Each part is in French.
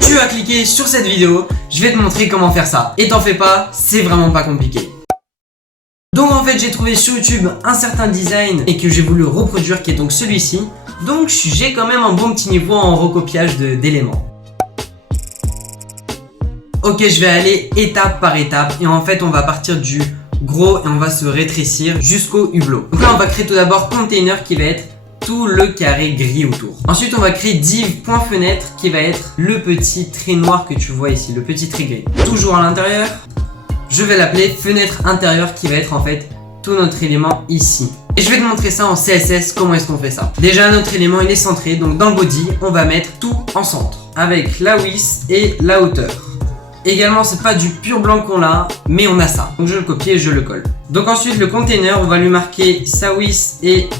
tu as cliqué sur cette vidéo, je vais te montrer comment faire ça. Et t'en fais pas, c'est vraiment pas compliqué. Donc en fait j'ai trouvé sur YouTube un certain design et que j'ai voulu reproduire qui est donc celui-ci. Donc j'ai quand même un bon petit niveau en recopiage d'éléments. Ok, je vais aller étape par étape et en fait on va partir du gros et on va se rétrécir jusqu'au hublot. Donc là on va créer tout d'abord container qui va être tout le carré gris autour. Ensuite on va créer div.fenêtre qui va être le petit trait noir que tu vois ici, le petit trait gris. Toujours à l'intérieur, je vais l'appeler fenêtre intérieure qui va être en fait tout notre élément ici. Et je vais te montrer ça en CSS, comment est-ce qu'on fait ça. Déjà notre élément il est centré, donc dans le body on va mettre tout en centre avec la width et la hauteur. Également c'est pas du pur blanc qu'on a, mais on a ça. Donc je le copie et je le colle. Donc ensuite le container on va lui marquer sa width et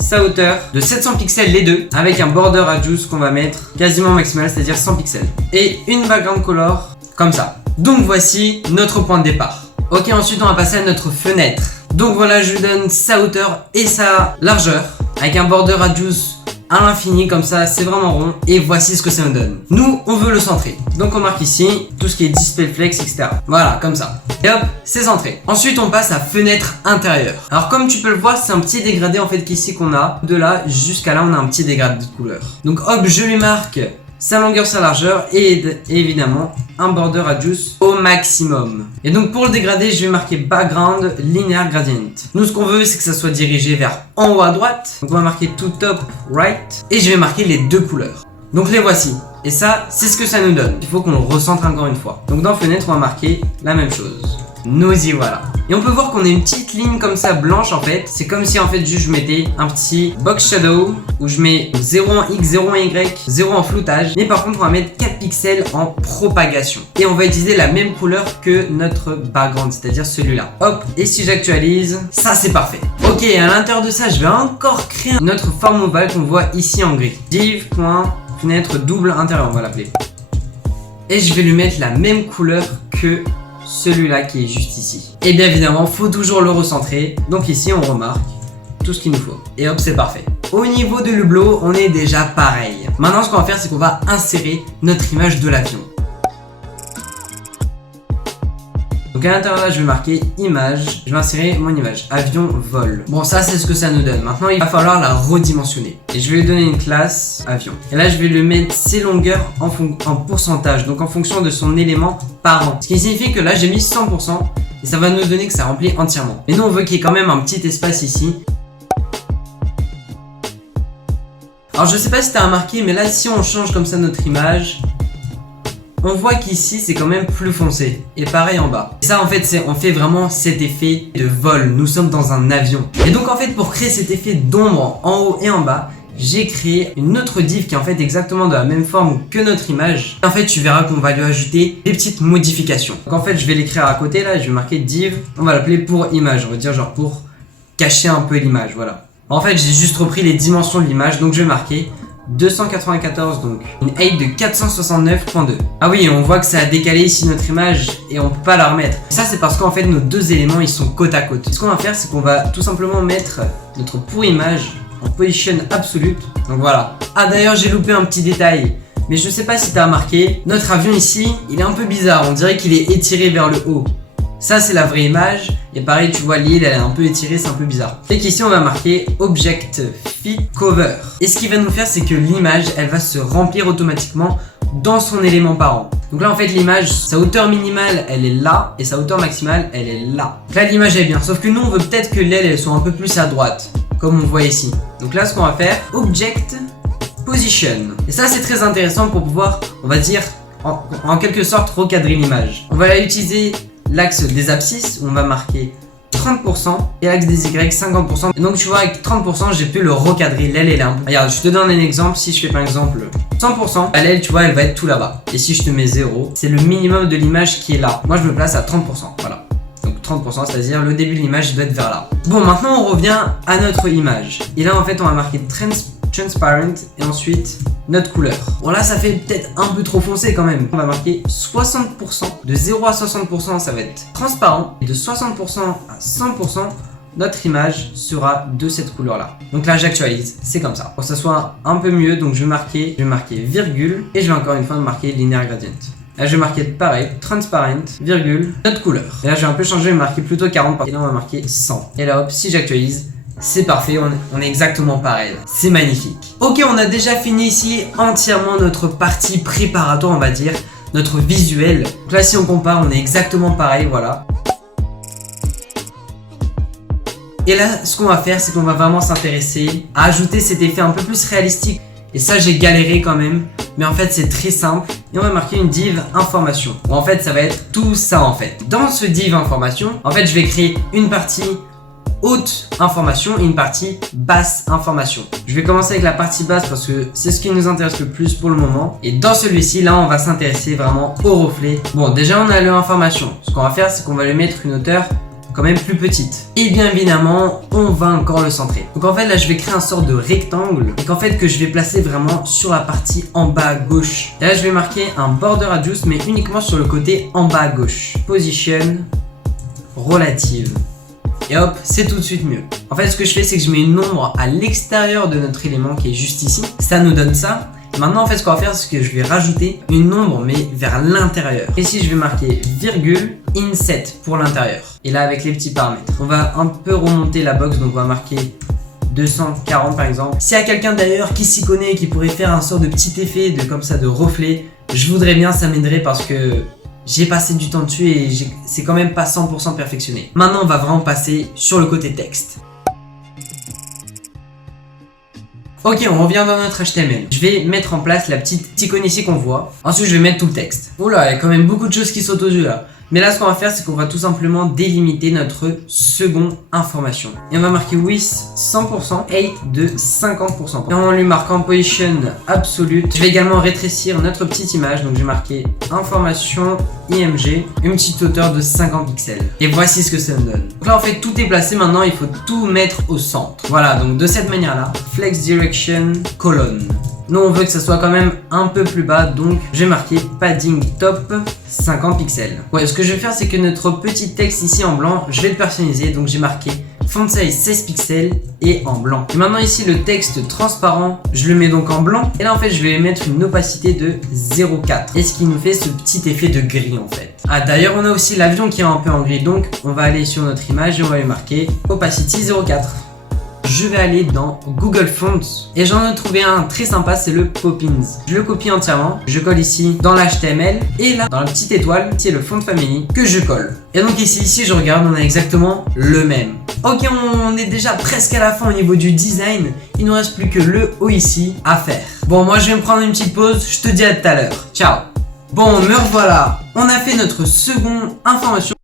sa hauteur de 700 pixels les deux, avec un border radius qu'on va mettre quasiment maximal, c'est-à-dire 100 pixels. Et une background color comme ça. Donc voici notre point de départ. Ok, ensuite on va passer à notre fenêtre. Donc voilà, je lui donne sa hauteur et sa largeur avec un border radius à l'infini comme ça, c'est vraiment rond. Et voici ce que ça nous donne. Nous, on veut le centrer. Donc on marque ici tout ce qui est display flex, etc. Voilà, comme ça. Et hop, c'est centré. Ensuite, on passe à fenêtre intérieure. Alors comme tu peux le voir, c'est un petit dégradé en fait qu'ici qu'on a. De là jusqu'à là, on a un petit dégradé de couleur. Donc hop, je lui marque sa longueur, sa largeur et évidemment un border radius au maximum. Et donc pour le dégradé, je vais marquer background linear gradient. Nous ce qu'on veut c'est que ça soit dirigé vers en haut à droite. Donc on va marquer tout top right et je vais marquer les deux couleurs. Donc les voici. Et ça, c'est ce que ça nous donne. Il faut qu'on le recentre encore une fois. Donc dans fenêtre, on va marquer la même chose. Nous y voilà. Et on peut voir qu'on a une petite ligne comme ça blanche en fait. C'est comme si en fait juste je mettais un petit box shadow où je mets 0 en X, 0 en Y, 0 en floutage. Mais par contre on va mettre 4 pixels en propagation. Et on va utiliser la même couleur que notre background, c'est-à-dire celui-là. Hop, et si j'actualise, ça c'est parfait. Ok, à l'intérieur de ça, je vais encore créer notre forme ovale qu'on voit ici en gris. Div.fenêtre double intérieur, on va l'appeler. Et je vais lui mettre la même couleur que celui-là qui est juste ici. Et bien évidemment, faut toujours le recentrer. Donc ici, on remarque tout ce qu'il nous faut. Et hop, c'est parfait. Au niveau de l'hublot, on est déjà pareil. Maintenant, ce qu'on va faire, c'est qu'on va insérer notre image de l'avion. Donc à l'intérieur là, je vais marquer image, je vais insérer mon image, avion vol. Bon, ça c'est ce que ça nous donne. Maintenant il va falloir la redimensionner. Et je vais lui donner une classe avion. Et là je vais lui mettre ses longueurs en pourcentage, donc en fonction de son élément par an. Ce qui signifie que là j'ai mis 100% et ça va nous donner que ça remplit entièrement. Et nous on veut qu'il y ait quand même un petit espace ici. Alors je sais pas si tu as remarqué, mais là si on change comme ça notre image, on voit qu'ici c'est quand même plus foncé et pareil en bas. Et ça en fait on fait vraiment cet effet de vol, nous sommes dans un avion. Et donc en fait pour créer cet effet d'ombre en haut et en bas, j'ai créé une autre div qui est en fait exactement de la même forme que notre image. En fait tu verras qu'on va lui ajouter des petites modifications. Donc en fait je vais l'écrire à côté là, je vais marquer div, on va l'appeler pour image, on va dire genre pour cacher un peu l'image, voilà. En fait j'ai juste repris les dimensions de l'image, donc je vais marquer 294, donc une height de 469.2. Ah oui, on voit que ça a décalé ici notre image et on peut pas la remettre. Et ça c'est parce qu'en fait nos deux éléments ils sont côte à côte. Ce qu'on va faire c'est qu'on va tout simplement mettre notre pour image en position absolute. Donc voilà. Ah d'ailleurs j'ai loupé un petit détail, mais je sais pas si tu as remarqué, notre avion ici il est un peu bizarre, on dirait qu'il est étiré vers le haut. Ça c'est la vraie image et pareil tu vois l'île elle est un peu étirée, c'est un peu bizarre. Et qu'ici on va marquer object fit cover. Et ce qui va nous faire c'est que l'image elle va se remplir automatiquement dans son élément parent. Donc là en fait l'image, sa hauteur minimale elle est là et sa hauteur maximale elle est là. Donc là l'image est bien, sauf que nous on veut peut-être que l'aile elle soit un peu plus à droite, comme on voit ici. Donc là ce qu'on va faire, object position. Et ça c'est très intéressant pour pouvoir, on va dire, en quelque sorte recadrer l'image. On va la utiliser l'axe des abscisses où on va marquer 30% et l'axe des Y 50%. Et donc tu vois avec 30% j'ai pu le recadrer, l'aile elle est un peu... Regarde je te donne un exemple, si je fais par exemple 100%, l'aile tu vois elle va être tout là-bas. Et si je te mets 0, c'est le minimum de l'image qui est là. Moi je me place à 30%, voilà. Donc 30% c'est-à-dire le début de l'image doit être vers là. Bon maintenant on revient à notre image. Et là en fait on va marquer transparent et ensuite notre couleur. Bon là ça fait peut-être un peu trop foncé quand même. On va marquer 60%. De 0 à 60% ça va être transparent. Et de 60% à 100% notre image sera de cette couleur là. Donc là j'actualise, c'est comme ça. Pour que ça soit un peu mieux, donc je vais marquer virgule et je vais encore une fois marquer linear gradient. Là je vais marquer pareil, transparent, virgule, notre couleur. Et là je vais un peu changer, je vais marquer plutôt 40 et là on va marquer 100. Et là hop, si j'actualise, c'est parfait, on est exactement pareil. C'est magnifique. Ok, on a déjà fini ici entièrement notre partie préparatoire, on va dire, notre visuel. Donc là si on compare, on est exactement pareil, voilà. Et là, ce qu'on va faire, c'est qu'on va vraiment s'intéresser à ajouter cet effet un peu plus réalistique. Et ça, j'ai galéré quand même. Mais en fait, c'est très simple. Et on va marquer une div information. Ou en fait, ça va être tout ça en fait. Dans ce div information, en fait, je vais créer une partie haute information et une partie basse information. Je vais commencer avec la partie basse parce que c'est ce qui nous intéresse le plus pour le moment. Et dans celui-ci, là, on va s'intéresser vraiment au reflet. Bon, déjà, on a l'information. Ce qu'on va faire, c'est qu'on va lui mettre une hauteur quand même plus petite. Et bien évidemment, on va encore le centrer. Donc en fait, là, je vais créer un sort de rectangle et qu'en fait, que je vais placer vraiment sur la partie en bas à gauche. Et là, je vais marquer un border radius, mais uniquement sur le côté en bas à gauche. Position, relative. Et hop, c'est tout de suite mieux. En fait, ce que je fais, c'est que je mets une ombre à l'extérieur de notre élément qui est juste ici. Ça nous donne ça. Maintenant, en fait, ce qu'on va faire, c'est que je vais rajouter une ombre, mais vers l'intérieur. Ici, je vais marquer virgule, inset pour l'intérieur. Et là, avec les petits paramètres. On va un peu remonter la box, donc on va marquer 240 par exemple. S'il y a quelqu'un d'ailleurs qui s'y connaît, qui pourrait faire un sort de petit effet de comme ça de reflet, je voudrais bien, ça m'aiderait parce que j'ai passé du temps dessus et c'est quand même pas 100% perfectionné. Maintenant, on va vraiment passer sur le côté texte. Ok, on revient dans notre HTML. Je vais mettre en place la petite icône ici qu'on voit. Ensuite, je vais mettre tout le texte. Oula, il y a quand même beaucoup de choses qui sautent aux yeux là. Mais là, ce qu'on va faire, c'est qu'on va tout simplement délimiter notre second information. Et on va marquer width 100%, height de 50%. Et en lui marquant position absolute, je vais également rétrécir notre petite image. Donc, je vais marquer information IMG, une petite hauteur de 50 pixels. Et voici ce que ça me donne. Donc là, en fait, tout est placé. Maintenant, il faut tout mettre au centre. Voilà, donc de cette manière-là, flex direction, colonne. Nous, on veut que ça soit quand même un peu plus bas, donc je vais marquer padding top 50 pixels. Ouais, ce que je vais faire, c'est que notre petit texte ici en blanc, je vais le personnaliser, donc j'ai marqué font size 16 pixels et en blanc. Et maintenant ici, le texte transparent, je le mets donc en blanc. Et là, en fait, je vais mettre une opacité de 0,4. Et ce qui nous fait ce petit effet de gris, en fait. Ah, d'ailleurs, on a aussi l'avion qui est un peu en gris, donc on va aller sur notre image et on va lui marquer opacity 0,4. Je vais aller dans Google Fonts et j'en ai trouvé un très sympa, c'est le Poppins. Je le copie entièrement, je colle ici dans l'HTML et là dans la petite étoile, c'est le font family que je colle. Et donc ici je regarde, on a exactement le même. Ok, on est déjà presque à la fin au niveau du design, il nous reste plus que le haut ici à faire. Bon, moi je vais me prendre une petite pause, je te dis à tout à l'heure. Ciao. Bon, me revoilà, on a fait notre seconde information.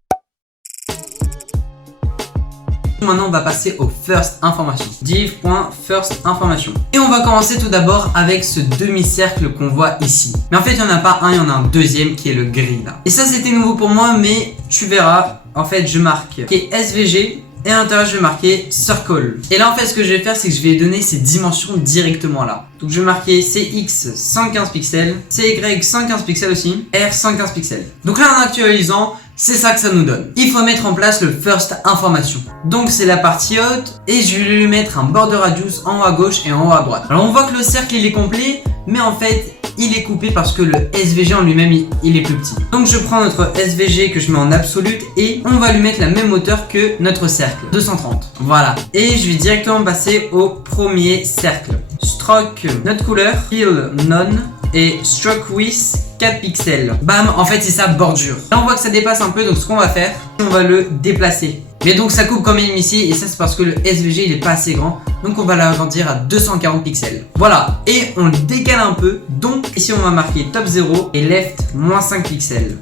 Maintenant, on va passer au first information. Div.first information. Et on va commencer tout d'abord avec ce demi-cercle qu'on voit ici. Mais en fait, il n'y en a pas un, il y en a un deuxième qui est le gris là. Et ça, c'était nouveau pour moi, mais tu verras. En fait, je marque SVG et à l'intérieur, je vais marquer circle. Et là, en fait, ce que je vais faire, c'est que je vais donner ces dimensions directement là. Donc, je vais marquer CX 115 pixels, CY 115 pixels aussi, R 115 pixels. Donc là, en actualisant, c'est ça que ça nous donne. Il faut mettre en place le first information. Donc c'est la partie haute et je vais lui mettre un border radius en haut à gauche et en haut à droite. Alors on voit que le cercle il est complet, mais en fait il est coupé parce que le SVG en lui-même il est plus petit. Donc je prends notre SVG que je mets en absolute et on va lui mettre la même hauteur que notre cercle, 230. Voilà. Et je vais directement passer au premier cercle. Stroke, notre couleur, fill none et stroke width 4 pixels. Bam, en fait c'est sa bordure. Là on voit que ça dépasse un peu, donc ce qu'on va faire, on va le déplacer. Mais donc ça coupe quand même ici et ça c'est parce que le SVG il est pas assez grand. Donc on va l'agrandir à 240 pixels. Voilà, et on le décale un peu. Donc ici on va marquer top 0 et left moins 5 pixels.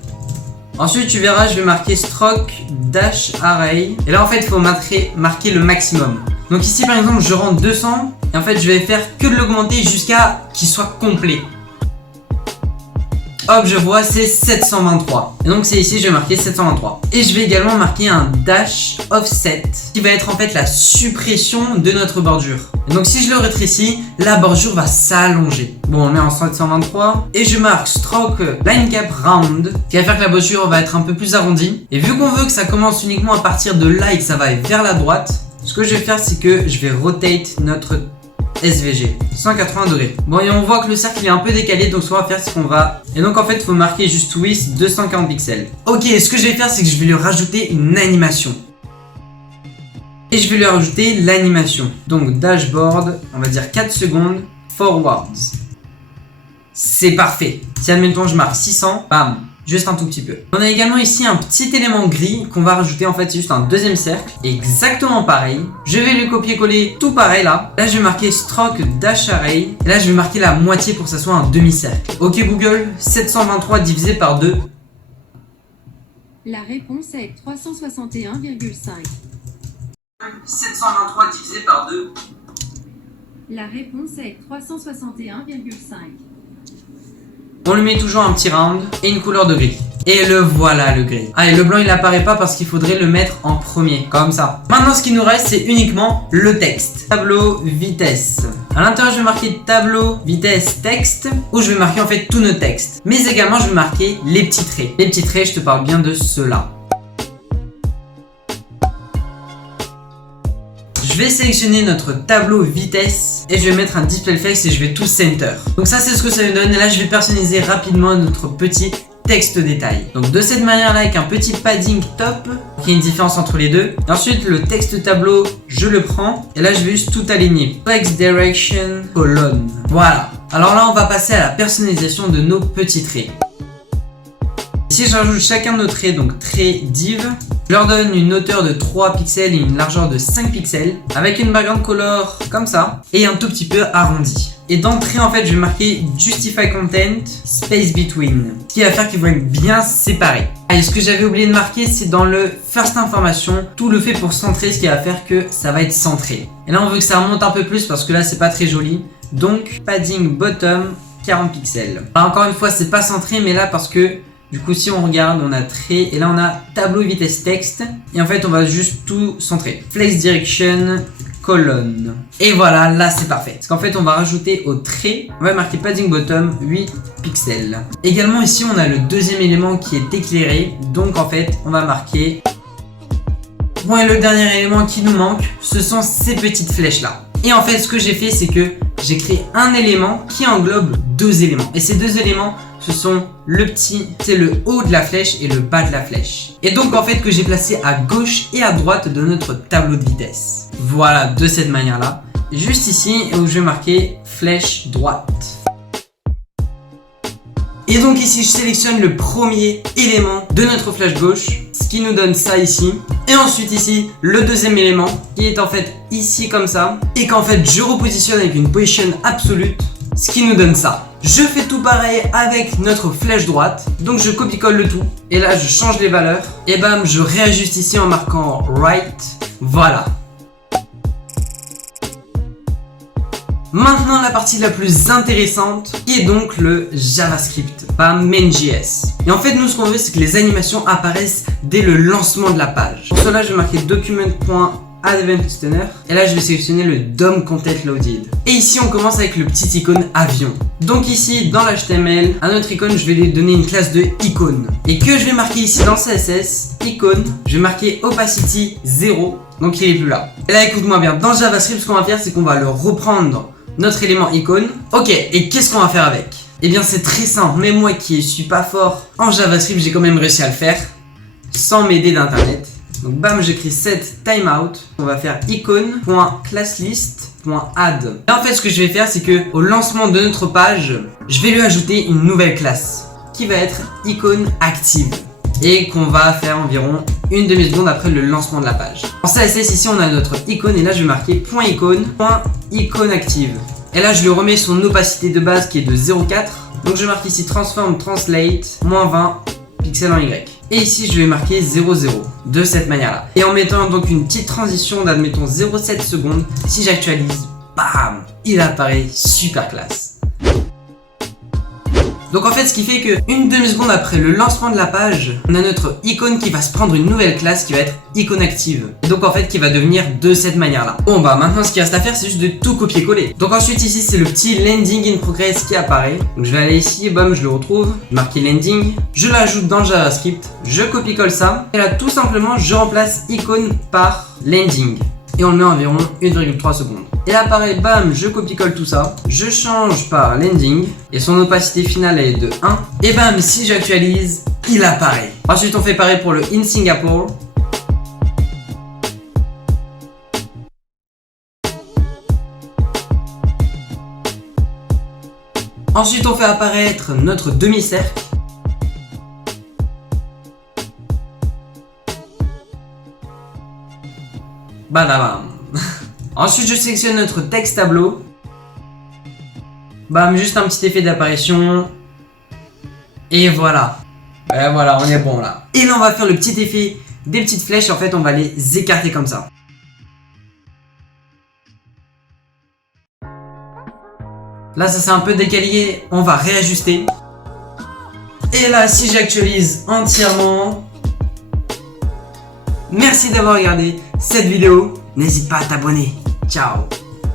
Ensuite tu verras, je vais marquer stroke dash array. Et là en fait il faut marquer le maximum. Donc ici par exemple je rentre 200 et en fait je vais faire que de l'augmenter jusqu'à qu'il soit complet. Hop, je vois, c'est 723. Et donc c'est ici, je vais marquer 723. Et je vais également marquer un dash offset qui va être en fait la suppression de notre bordure. Et donc si je le rétrécis, la bordure va s'allonger. Bon, on le met en 723. Et je marque stroke line cap round qui va faire que la bordure va être un peu plus arrondie. Et vu qu'on veut que ça commence uniquement à partir de là et que ça va vers la droite, ce que je vais faire, c'est que je vais rotate notre SVG 180 degrés. Bon, et on voit que le cercle il est un peu décalé, donc ce qu'on va faire, c'est qu'on va... Et donc en fait, il faut marquer juste width 240 pixels. Ok, ce que je vais faire, c'est que je vais lui rajouter une animation. Et je vais lui rajouter l'animation. Donc dashboard, on va dire 4 secondes, forwards. C'est parfait. Si admettons je marque 600, bam, juste un tout petit peu. On a également ici un petit élément gris qu'on va rajouter, en fait c'est juste un deuxième cercle, exactement pareil. Je vais lui copier-coller tout pareil là. Là je vais marquer stroke dash array, et là je vais marquer la moitié pour que ça soit un demi-cercle. Ok Google, 723 divisé par 2. La réponse est 361,5. 723 divisé par 2. La réponse est 361,5. On lui met toujours un petit round et une couleur de gris. Et le voilà le gris. Ah, et le blanc il apparaît pas parce qu'il faudrait le mettre en premier, comme ça. Maintenant ce qui nous reste c'est uniquement le texte. Tableau vitesse. À l'intérieur je vais marquer tableau vitesse texte, où je vais marquer en fait tout notre texte. Mais également je vais marquer les petits traits. Les petits traits, je te parle bien de ceux-là. Je vais sélectionner notre tableau vitesse et je vais mettre un display flex et je vais tout center. Donc ça c'est ce que ça nous donne, et là je vais personnaliser rapidement notre petit texte détail. Donc de cette manière là, avec un petit padding top, il y a une différence entre les deux. Et ensuite le texte tableau, je le prends et là je vais juste tout aligner. Flex direction colonne. Voilà. Alors là on va passer à la personnalisation de nos petits traits. Ici je rajoute chacun de nos traits, donc trait div. Je leur donne une hauteur de 3 pixels et une largeur de 5 pixels avec une background color comme ça et un tout petit peu arrondi. Et dans le trait en fait je vais marquer justify content space between, ce qui va faire qu'ils vont être bien séparés. Et ce que j'avais oublié de marquer, c'est dans le first information, tout le fait pour centrer, ce qui va faire que ça va être centré. Et là on veut que ça remonte un peu plus parce que là c'est pas très joli. Donc padding bottom 40 pixels. Alors, encore une fois c'est pas centré, mais là parce que du coup si on regarde, on a trait et là on a tableau vitesse texte et en fait on va juste tout centrer. Flex direction colonne. Et voilà, là c'est parfait. Parce qu'en fait on va rajouter au trait, on va marquer padding bottom 8 pixels. Également ici on a le deuxième élément qui est éclairé, donc en fait on va marquer... Bon, et le dernier élément qui nous manque, ce sont ces petites flèches là. Et en fait ce que j'ai fait, c'est que j'ai créé un élément qui englobe deux éléments. Et ces deux éléments, ce sont le petit, c'est le haut de la flèche et le bas de la flèche. Et donc en fait que j'ai placé à gauche et à droite de notre tableau de vitesse. Voilà, de cette manière là. Juste ici où je vais marquer flèche droite. Et donc ici je sélectionne le premier élément de notre flèche gauche, ce qui nous donne ça ici. Et ensuite ici le deuxième élément qui est en fait ici comme ça, et qu'en fait je repositionne avec une position absolue, ce qui nous donne ça. Je fais tout pareil avec notre flèche droite, donc je copie-colle le tout, et là je change les valeurs, et bam je réajuste ici en marquant right, voilà. Maintenant la partie la plus intéressante, qui est donc le JavaScript, pas main.js. Et en fait nous ce qu'on veut c'est que les animations apparaissent dès le lancement de la page. Pour cela je vais marquer document.add_event_listener et là je vais sélectionner le DOM content loaded. Et ici on commence avec le petit icône avion. Donc ici dans l'HTML, à notre icône je vais lui donner une classe de icône. Et que je vais marquer ici dans CSS, icône, je vais marquer opacity 0, donc il est plus là. Et là écoute-moi bien, dans JavaScript ce qu'on va faire c'est qu'on va le reprendre notre élément icône. Ok, et qu'est-ce qu'on va faire avec? Eh bien c'est très simple, même moi qui suis pas fort en JavaScript, j'ai quand même réussi à le faire sans m'aider d'internet. Donc bam, j'écris set timeout. On va faire icône.classlist.add. Et en fait ce que je vais faire c'est que au lancement de notre page, je vais lui ajouter une nouvelle classe qui va être icône active et qu'on va faire environ une demi-seconde après le lancement de la page. En CSS ici on a notre icône et là je vais marquer .icône active. Et là je lui remets son opacité de base qui est de 0,4. Donc je marque ici transform translate -20 pixels en Y. Et ici je vais marquer 0,0 de cette manière là. Et en mettant donc une petite transition d'admettons 0,7 secondes, si j'actualise, bam, il apparaît super classe. Donc en fait, ce qui fait que une demi-seconde après le lancement de la page, on a notre icône qui va se prendre une nouvelle classe qui va être icône active. Et donc en fait, qui va devenir de cette manière-là. Bon bah maintenant, ce qui reste à faire, c'est juste de tout copier-coller. Donc ensuite ici, c'est le petit landing in progress qui apparaît. Donc je vais aller ici, et bam, je le retrouve. Marqué landing. Je l'ajoute dans le JavaScript. Je copie-colle ça. Et là, tout simplement, je remplace icône par landing. Et on le met environ 1,3 secondes. Et là pareil, bam, je copie-colle tout ça. Je change par landing. Et son opacité finale est de 1. Et bam, si j'actualise, il apparaît. Ensuite, on fait pareil pour le in Singapore. Ensuite, on fait apparaître notre demi-cercle. Badabam. Ensuite, je sélectionne notre texte tableau. Bam, juste un petit effet d'apparition. Et voilà. Et voilà, on est bon là. Et là, on va faire le petit effet des petites flèches. En fait, on va les écarter comme ça. Là, ça s'est un peu décalé. On va réajuster. Et là, si j'actualise entièrement... Merci d'avoir regardé cette vidéo. N'hésite pas à t'abonner. Ciao.